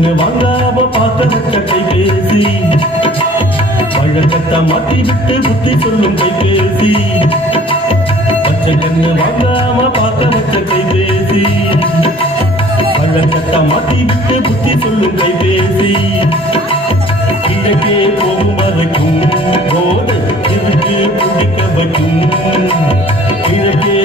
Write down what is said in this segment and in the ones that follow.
கண்ணு வாங்காம பார்த்த கட்டை பேசி. பழக்கத்தை மாற்றி விட்டு புத்தி சொல்லும் கை பேசி. பச்சை கண்ணு வாங்காம பார்த்த வச்ச கை பேசி. பழக்கத்தை மாற்றி விட்டு புத்தி சொல்லும் கை பேசி. கிழக்கே போகும் வரைக்கும் போது இருக்கு பிடிக்க வைக்கும். கிழக்கே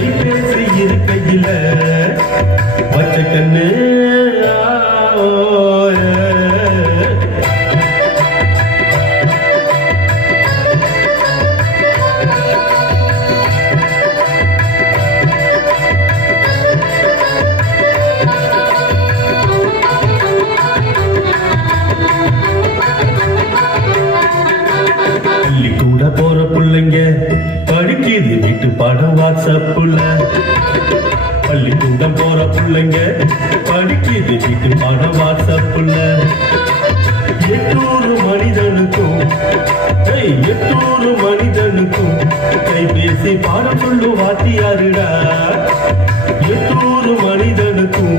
கைபேசி இருக்கையில பச்சை கண்ணு ஆ, பள்ளிக்கூட போற பிள்ளைங்க பாடம் வாட்ஸ்அப்புல பள்ளிக்கூடம் போற பிள்ளைங்க. படிக்கிறது வீட்டு பாடம் வாட்ஸ்அப்புல எட்டூறு மனிதனுக்கும் ஏய், எட்டூறு மனிதனுக்கும் கைபேசி பாடம் சொல்லும் வாத்தியாருடா. எட்டூறு மனிதனுக்கும்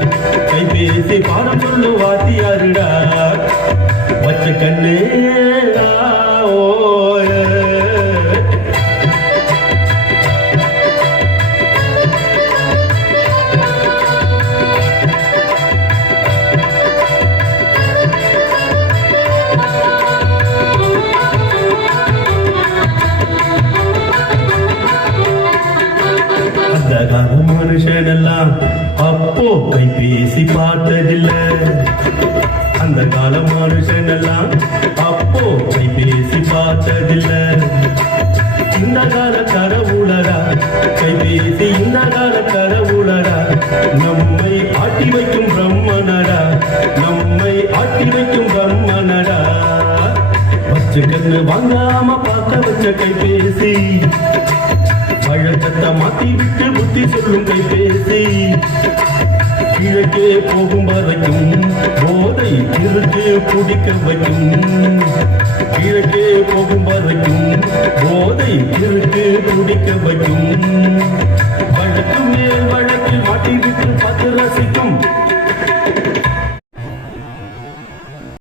கைபேசி பாடம் சொல்லும் வாத்தியாருடா. வச்ச கண்ணே மனுஷனெல்லாம் அப்போ கைபேசி பார்த்ததில்ல. அந்த கால மனுஷனெல்லாம் அப்போ கைபேசி பார்த்ததில்ல. இந்த கால கடவுளரா கைபேசி இந்த கால கடவுளரா நம்மை ஆட்டி வைக்கும் பிரம்மனடா நம்மை ஆட்டி வைக்கும் பிரம்மனடா. வச்சு கண்ணு வாங்காம பார்க்க வச்ச கைபேசி வழக்கத்தை மாத்தி விட்டு புத்தி சொல்லும் கை பேசி. கிழக்கே போகும் வரைக்கும் போதை இருக்கு குடிக்க வைக்கும். கிழக்கே போகும் வரைக்கும் போதை இருக்கு குடிக்க வைக்கும். வழக்கு மேல் வழக்கில் மாட்டி விட்டு பார்த்து ரசிக்கும்.